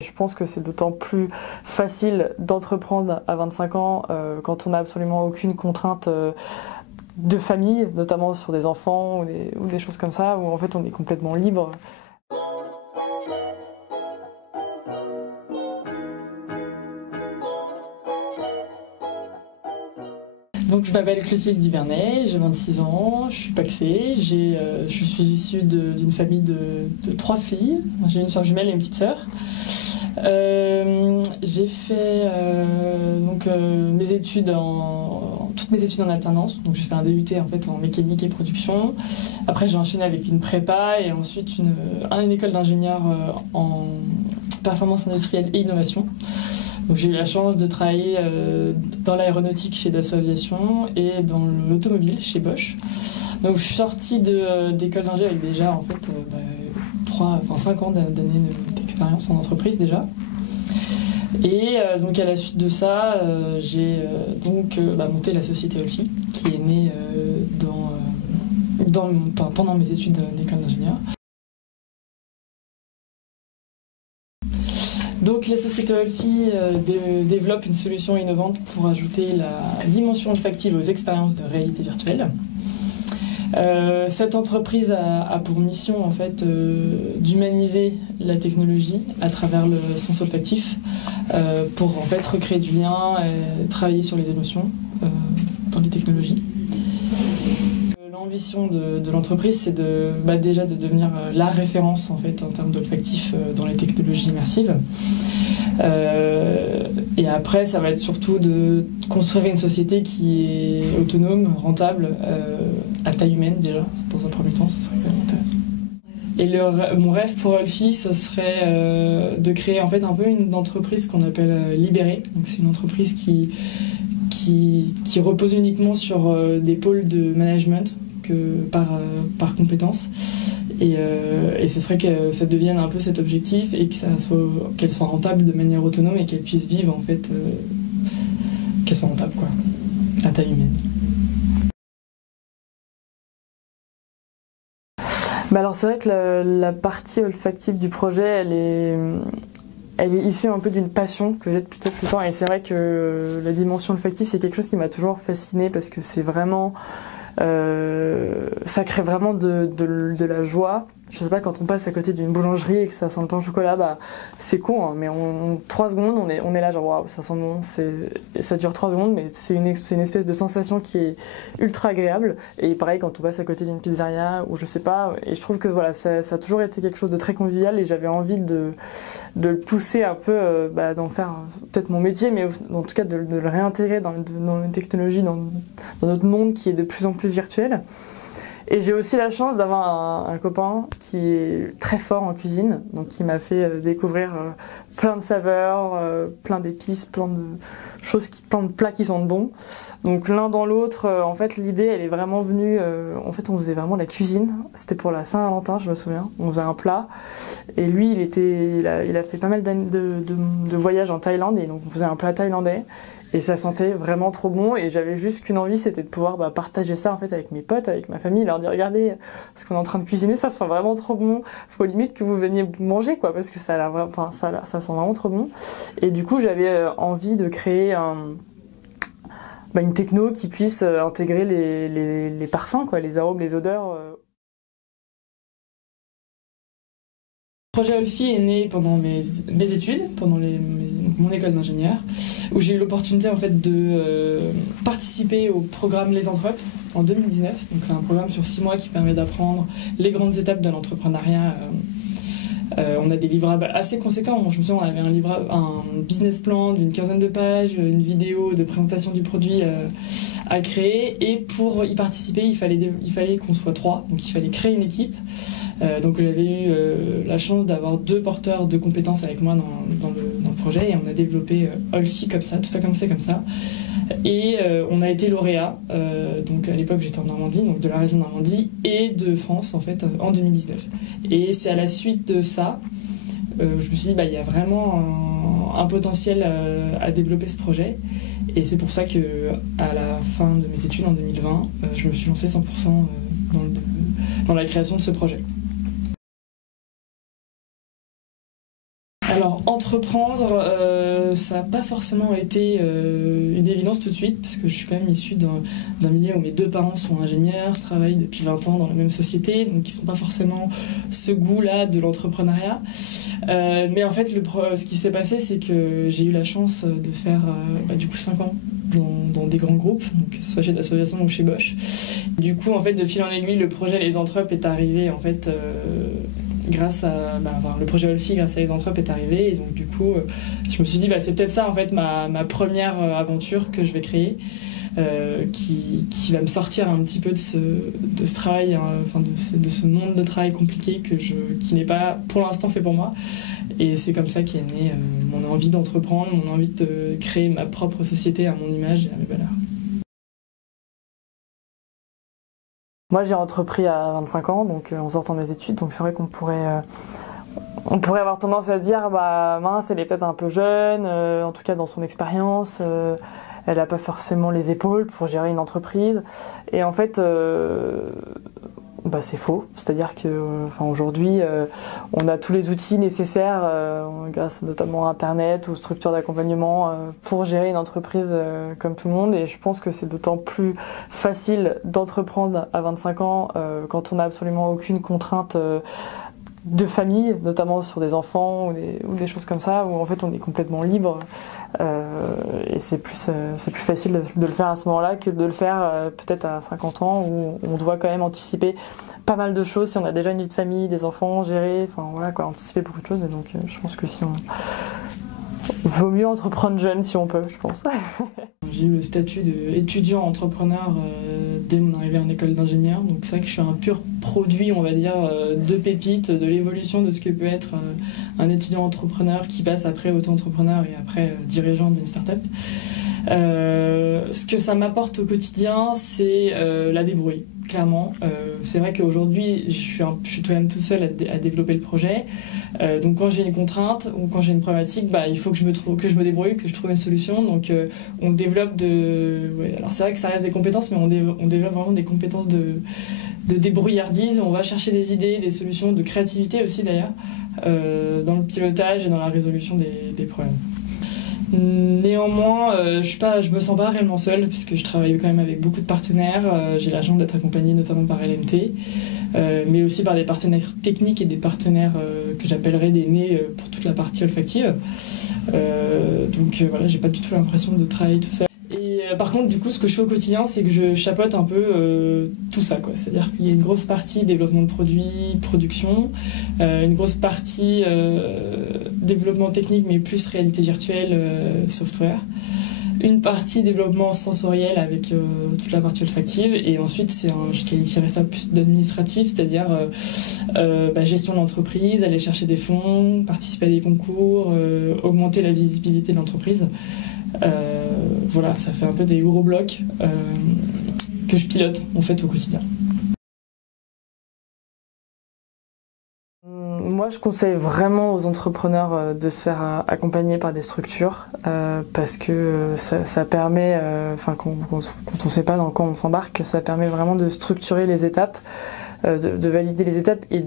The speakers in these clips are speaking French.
Je pense que c'est d'autant plus facile d'entreprendre à 25 ans quand on n'a absolument aucune contrainte de famille, notamment sur des enfants ou des choses comme ça, où en fait on est complètement libre. Donc je m'appelle Clotilde Duvernay, j'ai 26 ans, je suis pacsée, je suis issue d'une famille de 3 filles, j'ai une soeur jumelle et une petite sœur. J'ai fait toutes mes études en alternance, donc j'ai fait un DUT en fait en mécanique et production. Après j'ai enchaîné avec une prépa et ensuite une école d'ingénieur en performance industrielle et innovation. Donc j'ai eu la chance de travailler dans l'aéronautique chez Dassault Aviation et dans l'automobile chez Bosch. Donc je suis sortie d'école d'ingé avec déjà en fait 5 ans d'années d'expérience en entreprise déjà. Et donc à la suite de ça, j'ai monté la société Olfi, qui est née pendant mes études d'école d'ingénieur. Donc la société Olfi développe une solution innovante pour ajouter la dimension olfactive aux expériences de réalité virtuelle. Cette entreprise a pour mission en fait d'humaniser la technologie à travers le sens olfactif pour en fait recréer du lien et travailler sur les émotions dans les technologies. L'ambition de l'entreprise, c'est déjà de devenir la référence en fait en termes d'olfactif dans les technologies immersives. Et après, ça va être surtout de construire une société qui est autonome, rentable, à taille humaine déjà, dans un premier temps, ce serait quand même intéressant. Et mon rêve pour Olfi, ce serait de créer en fait un peu une entreprise qu'on appelle libérée. Donc c'est une entreprise qui repose uniquement sur des pôles de management par compétences. Et ce serait que ça devienne un peu cet objectif et qu'elle soit rentable de manière autonome et qu'elle puisse vivre en fait, qu'elle soit rentable quoi, à taille humaine. Alors c'est vrai que la partie olfactive du projet, elle est issue un peu d'une passion que j'ai depuis tout le temps, et c'est vrai que la dimension olfactive c'est quelque chose qui m'a toujours fascinée parce que c'est vraiment ça crée vraiment de la joie. Je sais pas, quand on passe à côté d'une boulangerie et que ça sent le pain au chocolat, c'est con, hein, mais 3 secondes, on est là genre waouh, ça sent bon, ça dure 3 secondes, mais c'est une espèce de sensation qui est ultra agréable. Et pareil, quand on passe à côté d'une pizzeria ou je sais pas, et je trouve que voilà, ça a toujours été quelque chose de très convivial et j'avais envie de le pousser un peu, d'en faire peut-être mon métier, mais en tout cas de le réintégrer dans les technologies, dans notre monde qui est de plus en plus virtuel. Et j'ai aussi la chance d'avoir un copain qui est très fort en cuisine, donc qui m'a fait découvrir plein de saveurs, plein d'épices, plein de choses, plein de plats qui sentent bon. Donc l'un dans l'autre, en fait l'idée elle est vraiment venue, en fait on faisait vraiment la cuisine, c'était pour la Saint-Valentin je me souviens, on faisait un plat, et lui il a fait pas mal de voyages en Thaïlande, et donc on faisait un plat thaïlandais. Et ça sentait vraiment trop bon et j'avais juste qu'une envie, c'était de pouvoir partager ça en fait avec mes potes, avec ma famille, leur dire regardez ce qu'on est en train de cuisiner, ça sent vraiment trop bon, faut limite que vous veniez manger quoi, parce que ça sent vraiment trop bon. Et du coup j'avais envie de créer une techno qui puisse intégrer les parfums, quoi, les arômes, les odeurs. Le projet Olfi est né pendant mes études, pendant mon école d'ingénieur, où j'ai eu l'opportunité en fait de participer au programme Les Entrep en 2019. Donc c'est un programme sur 6 mois qui permet d'apprendre les grandes étapes de l'entrepreneuriat. On a des livrables assez conséquents. Je me souviens, on avait un business plan d'une 15aine de pages, une vidéo de présentation du produit à créer. Et pour y participer, il fallait qu'on soit 3. Donc il fallait créer une équipe. Donc j'avais eu la chance d'avoir 2 porteurs de compétences avec moi dans le projet, et on a développé Olfi comme ça, tout a commencé comme ça. Et on a été lauréat, donc à l'époque j'étais en Normandie, donc de la région de Normandie et de France en fait en 2019. Et c'est à la suite de ça, je me suis dit il y a vraiment un potentiel à développer ce projet. Et c'est pour ça que à la fin de mes études en 2020, je me suis lancée 100% dans la création de ce projet. Alors entreprendre, ça n'a pas forcément été une évidence tout de suite, parce que je suis quand même issue d'un milieu où mes deux parents sont ingénieurs, travaillent depuis 20 ans dans la même société, donc ils n'ont pas forcément ce goût-là de l'entrepreneuriat. Mais en fait, ce qui s'est passé, c'est que j'ai eu la chance de faire du coup 5 ans dans des grands groupes, donc que ce soit chez l'association ou chez Bosch. Du coup, en fait, de fil en aiguille, le projet Les Entrep est arrivé en fait grâce à le projet Olfi, grâce à Les Entrep est arrivé, et donc du coup je me suis dit c'est peut-être ça en fait ma première aventure que je vais créer, qui va me sortir un petit peu de ce travail, de ce monde de travail compliqué qui n'est pas pour l'instant fait pour moi, et c'est comme ça qu'est née mon envie d'entreprendre, mon envie de créer ma propre société à mon image et à mes valeurs. Moi, j'ai entrepris à 25 ans, donc en sortant des études, donc c'est vrai qu'on pourrait avoir tendance à se dire mince, elle est peut-être un peu jeune, en tout cas dans son expérience, elle n'a pas forcément les épaules pour gérer une entreprise. Et en fait, c'est faux. C'est-à-dire que aujourd'hui, on a tous les outils nécessaires, grâce notamment à Internet, aux structures d'accompagnement, pour gérer une entreprise comme tout le monde. Et je pense que c'est d'autant plus facile d'entreprendre à 25 ans quand on n'a absolument aucune contrainte de famille, notamment sur des enfants ou des choses comme ça, où en fait on est complètement libre. Et c'est plus facile de le faire à ce moment-là que de le faire peut-être à 50 ans, où on doit quand même anticiper pas mal de choses si on a déjà une vie de famille, des enfants, gérer, anticiper beaucoup de choses. Et donc je pense que vaut mieux entreprendre jeune si on peut, je pense. J'ai eu le statut d'étudiant entrepreneur dès mon arrivée en école d'ingénieur, donc c'est vrai que je suis un pur produit, on va dire, de pépites, de l'évolution de ce que peut être un étudiant entrepreneur qui passe après auto-entrepreneur et après dirigeant d'une start-up. Ce que ça m'apporte au quotidien, c'est la débrouille, clairement. C'est vrai qu'aujourd'hui, je suis tout de même toute seule à développer le projet. Donc quand j'ai une contrainte ou quand j'ai une problématique, il faut que je me débrouille, que je trouve une solution. Donc on développe alors c'est vrai que ça reste des compétences, mais on développe vraiment des compétences de débrouillardise. On va chercher des idées, des solutions, de créativité aussi d'ailleurs, dans le pilotage et dans la résolution des problèmes. Néanmoins, je me sens pas réellement seule, puisque je travaille quand même avec beaucoup de partenaires. J'ai la chance d'être accompagnée notamment par LMT, mais aussi par des partenaires techniques et des partenaires que j'appellerais des nés pour toute la partie olfactive. Donc voilà, j'ai pas du tout l'impression de travailler tout seul. Et par contre, du coup, ce que je fais au quotidien, c'est que je chapeaute un peu tout ça, quoi. C'est-à-dire qu'il y a une grosse partie développement de produits, production, une grosse partie développement technique, mais plus réalité virtuelle, software. Une partie développement sensoriel avec toute la partie olfactive, et ensuite je qualifierais ça plus d'administratif, c'est-à-dire gestion de l'entreprise, aller chercher des fonds, participer à des concours, augmenter la visibilité de l'entreprise. Voilà, ça fait un peu des gros blocs que je pilote en fait au quotidien. Moi, je conseille vraiment aux entrepreneurs de se faire accompagner par des structures, parce que ça permet, quand on ne sait pas dans quoi on s'embarque, ça permet vraiment de structurer les étapes, de valider les étapes, et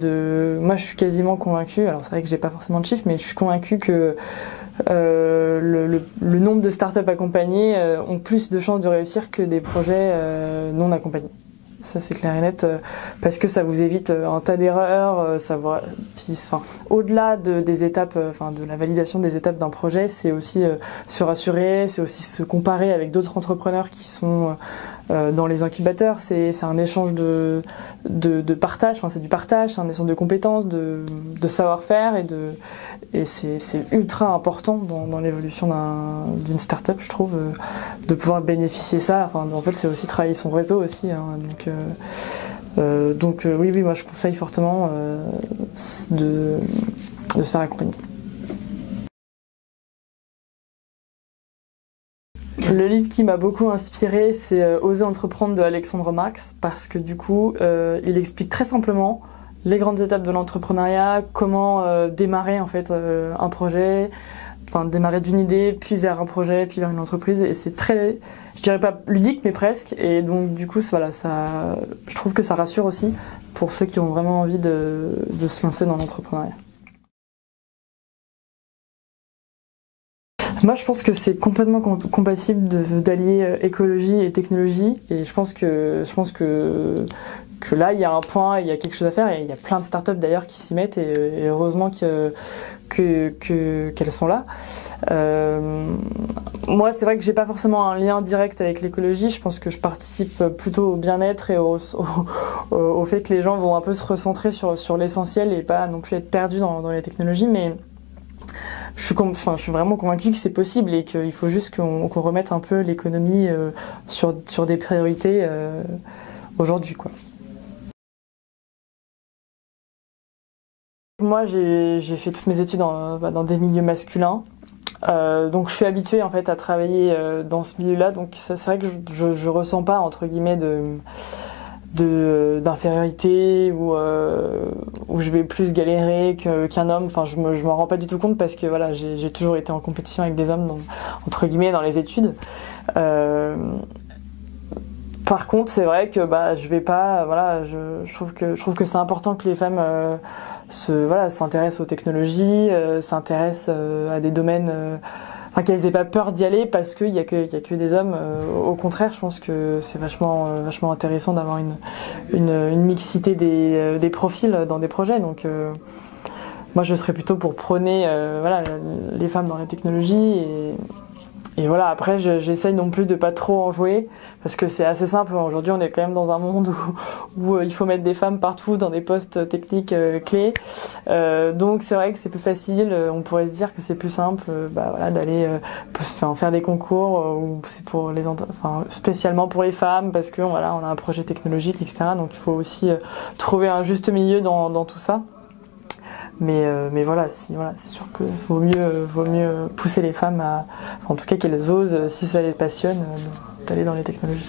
moi je suis quasiment convaincue, alors c'est vrai que j'ai pas forcément de chiffres, mais je suis convaincue que le nombre de startups accompagnées ont plus de chances de réussir que des projets non accompagnés. Ça c'est clair et net, parce que ça vous évite un tas d'erreurs, au-delà des étapes, de la validation des étapes d'un projet, c'est aussi se rassurer, c'est aussi se comparer avec d'autres entrepreneurs qui sont dans les incubateurs. C'est un échange de partage, c'est du partage, c'est un échange de compétences, de savoir-faire, et c'est ultra important dans l'évolution d'une start-up, je trouve, de pouvoir bénéficier ça. En fait, c'est aussi travailler son réseau aussi, hein, donc oui, moi je conseille fortement de se faire accompagner. Le livre qui m'a beaucoup inspiré, c'est Oser entreprendre de Alexandre Marx, parce que du coup, il explique très simplement les grandes étapes de l'entrepreneuriat, comment démarrer en fait un projet, démarrer d'une idée, puis vers un projet, puis vers une entreprise, et c'est très, je dirais pas ludique, mais presque, et donc du coup, je trouve que ça rassure aussi pour ceux qui ont vraiment envie de se lancer dans l'entrepreneuriat. Moi, je pense que c'est complètement compatible d'allier écologie et technologie. Et je pense que là, il y a un point, il y a quelque chose à faire. Et il y a plein de startups d'ailleurs qui s'y mettent. Et heureusement qu'elles sont là. Moi, c'est vrai que j'ai pas forcément un lien direct avec l'écologie. Je pense que je participe plutôt au bien-être et au fait que les gens vont un peu se recentrer sur l'essentiel et pas non plus être perdus dans les technologies. Mais je suis vraiment convaincue que c'est possible et qu'il faut juste qu'on remette un peu l'économie sur des priorités aujourd'hui, quoi. Moi, j'ai fait toutes mes études dans des milieux masculins. Donc je suis habituée en fait à travailler dans ce milieu-là. Donc c'est vrai que je ressens pas entre guillemets d'infériorité où je vais plus galérer qu'un homme. Enfin, je m'en rends pas du tout compte parce que voilà, j'ai toujours été en compétition avec des hommes entre guillemets dans les études. Par contre, c'est vrai que je vais pas. Voilà, je trouve que c'est important que les femmes s'intéressent aux technologies, s'intéressent à des domaines. Enfin, qu'elles aient pas peur d'y aller parce qu'il y a que des hommes. Au contraire, je pense que c'est vachement intéressant d'avoir une mixité des profils dans des projets. Donc, moi, je serais plutôt pour prôner les femmes dans la technologie et voilà, après, j'essaye non plus de pas trop en jouer, parce que c'est assez simple. Aujourd'hui, on est quand même dans un monde où il faut mettre des femmes partout dans des postes techniques clés. Donc c'est vrai que c'est plus facile. On pourrait se dire que c'est plus simple d'aller faire des concours où c'est pour spécialement pour les femmes, parce que voilà, on a un projet technologique, etc. Donc il faut aussi trouver un juste milieu dans tout ça. Mais voilà, c'est sûr qu'il vaut mieux pousser les femmes en tout cas qu'elles osent, si ça les passionne, d'aller dans les technologies.